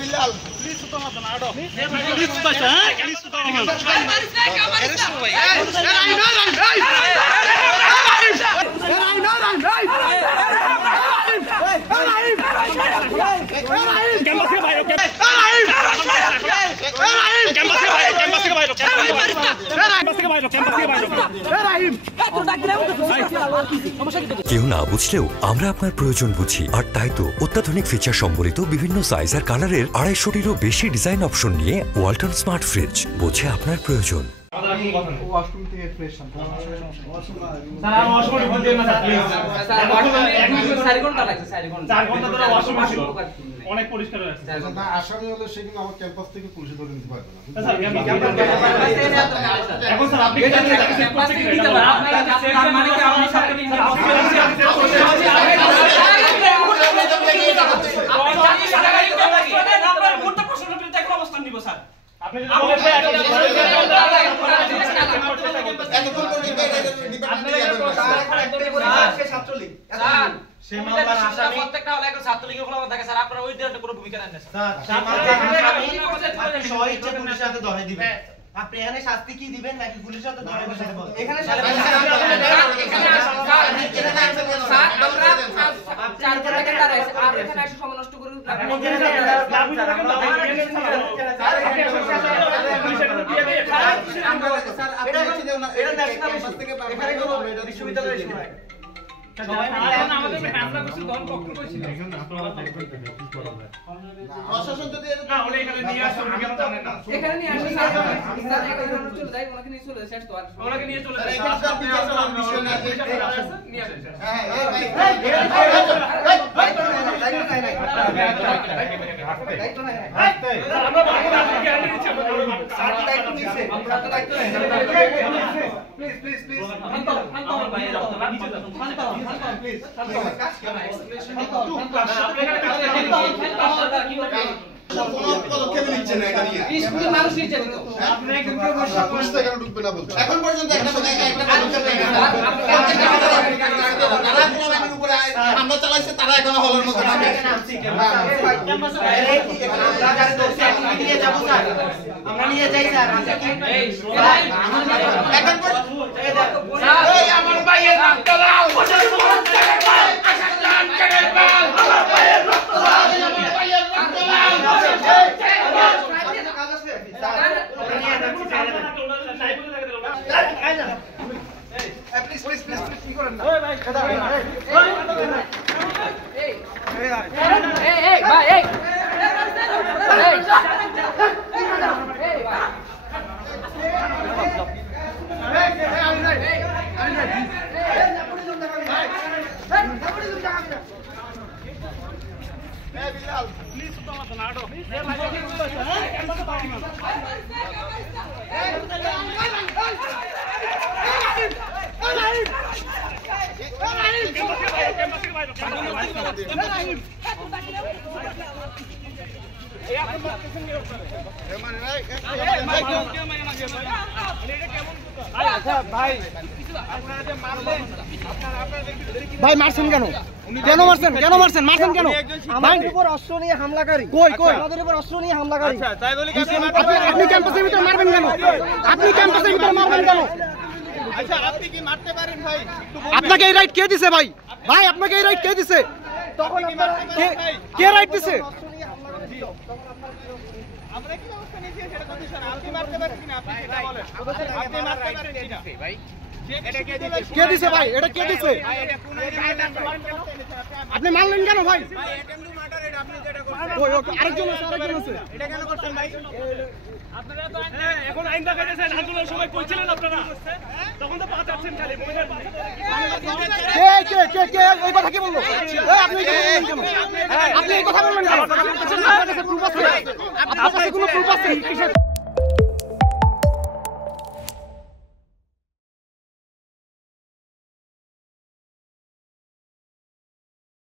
Bilal, please to come on, Ado. Please to touch, huh? Please to come on. কেউ না বুঝলেও আমরা আপনার প্রয়োজন বুঝি, আর তাই তো অত্যাধুনিক ফিচার সম্বলিত বিভিন্ন সাইজ আর কালারের 250-টিরও বেশি ডিজাইন অপশন নিয়ে ওয়ালটন স্মার্ট ফ্রিজ বোঝে আপনার প্রয়োজন। অনেক পরিষ্কার হয়ে আছে। না আসামি হলে সেগুলো আমার ক্যাম্পাস থেকে পুলিশে ধরে নিতে পারবে না। এখন স্যার আপনি ক্যাম্পাস থেকে নিতে পারেন, আপনার মানে কি আপনি সাথে নিতে পারেন? আপনার ভোটটা প্রশ্নের বিরুদ্ধে একটা অবস্থান নিব স্যার। আপনি যদি বলেন ছাত্রলীগ সেই মামলার আসামি প্রত্যেকটা হলে একজন ছাত্রলীগের ফলাফল থাকে স্যার, আপনারা ওই ধরনের কোনো ভূমিকা নেন না স্যার। সেই মামলার আসামি আপনি সহিচ্ছা পুলিশের হাতে ধরে দিবেন, আপনি এখানে শাস্তি কি দিবেন নাকি পুলিশের হাতে ধরে বসাতে বলেন? এখানে শাস্তি স্যার আমরা চার জন থেকে দাঁড়াইছে, আর এখানে এসে সময় নষ্ট করে আপনি এটা ন্যাশনাল থেকে এখানে কোনো বিশ্ববিদ্যালয়ে এসে হয় সবাই এখন আমাদের ফ্যাসলা কিছু দল পক্ষ কইছিল প্রশাসন যদি না ওরা এখানে নিয়ে আসে ওরা কেন জানেন না এখানে নিয়ে আসে স্যার এখানে চলে যায় ওনাকে নিয়ে চলে শেষ তো আর ওনাকে নিয়ে চলে যায় এখানে সব বিচার করার বিষয় না নিয়ে আসে হ্যাঁ দায়িত্ব নাই আমরা বাকি আপনি গ্যারান্টি দিচ্ছি স্যার দায়িত্ব নিছে আমরা তো দায়িত্ব নাই প্লিজ শান্ত ভাই নিচে যান শান্ত প্লিজ শান্ত পদক্ষেপ নিচ্ছেন না এটা নিয়ে স্কুলে মানুষ নির্যাতিত আপনি কিন্তু পুলিশ থেকে ঢুকবে না বলছেন এখন পর্যন্ত একটা পদক্ষেপ নেই তারা কোনো আইনের উপরে হামলা চালাইছে, তারা এখনো হলের মধ্যে থাকে। আমরা যারা দোষী আমরা নিয়ে যাব স্যার, আমরা নিয়ে যাই স্যার। এখন এই আমার ভাইয়ের রক্ত দাও, আমার ভাইয়ের রক্ত দাও, আমার ভাইয়ের রক্ত দাও। প্লিজ কি করেন না ওই ভাই কথা বলেন এই ভাই এই Bilal, please come on, Ado. ভাই মারছেন কেন? কেন মারছেন? কেন মারছেন? মারছেন কেন? আমাদের উপর অস্ত্র নিয়ে হামলাকারী। কই কই? আমাদের উপর অস্ত্র নিয়ে হামলাকারী। আচ্ছা তাই বলি কি আপনি ক্যাম্পাসের ভিতর মারবেন কেন? আপনি ক্যাম্পাসের ভিতর মারবেন কেন? আচ্ছা আপনি কি মারতে পারেন ভাই? আপনাকে এই রাইট কে দিছে ভাই? ভাই আপনাকে এই রাইট কে দিছে? তখন আপনারা কে রাইট দিছে? আমরা কি ব্যবস্থা নিয়েছি সেটা তো দিছেন। আপনি মারতে পারেন কিনা আপনি সেটা বলেন। আপনি মারতে পারেন কিনা ভাই? কে দিছে ভাই? এটা কে দিছে? আপনি মারলেন কেন ভাই? আরেকজন আছে এটা কেন করছেন ভাই? আপনারা তো এখন আইন দেখাইতেছেন, আন্দোলনের সময় কইছিলেন আপনারা, তখন তো পাঠাচ্ছেন খালি মহিলার পাশে। কে এই কথা কি বললো? আপনি এই কথা বললেন কেন? আপনার কাছে কোনো প্রুফ আছে? আপনার কাছে কোনো প্রুফ আছে?